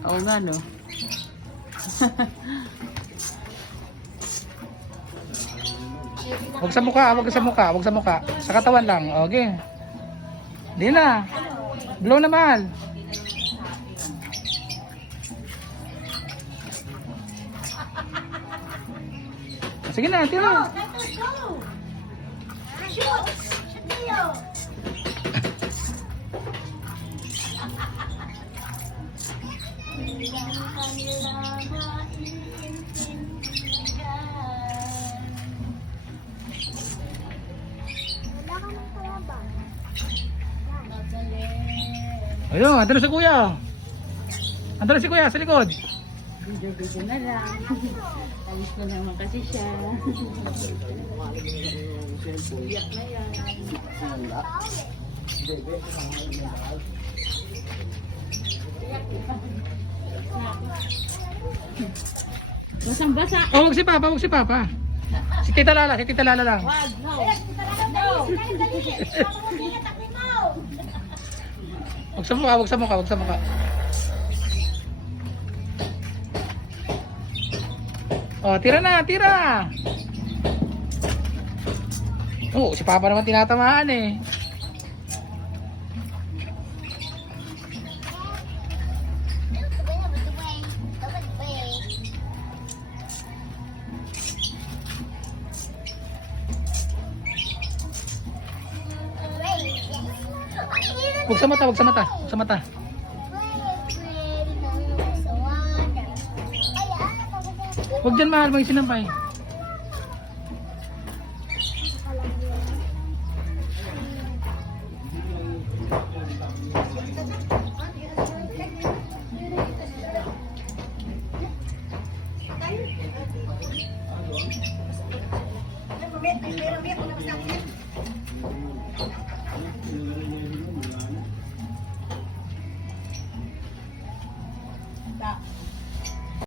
Oo nga, no? Huwag sa mukha, huwag sa mukha, huwag sa mukha. Sa katawan lang. Okay. Di na. Blow naman. Sige na, tira. Ayun, andun na si kuya. Andun na si kuya sa likod. Video na lang. Alis ko naman kasi siya. Iyak na yan. Basang-basa. Oh, wag si Papa, wag si Papa. Si Tita Lala lang. Wag, no. No. Wag sa mukha, wag sa mukha, wag sa mukha. Oh, tira na, tira. Oh, si Papa naman tinatamaan eh. Wag sa mata, wag sa mata, wag sa mata. Wag dyan mahal, may sinampay.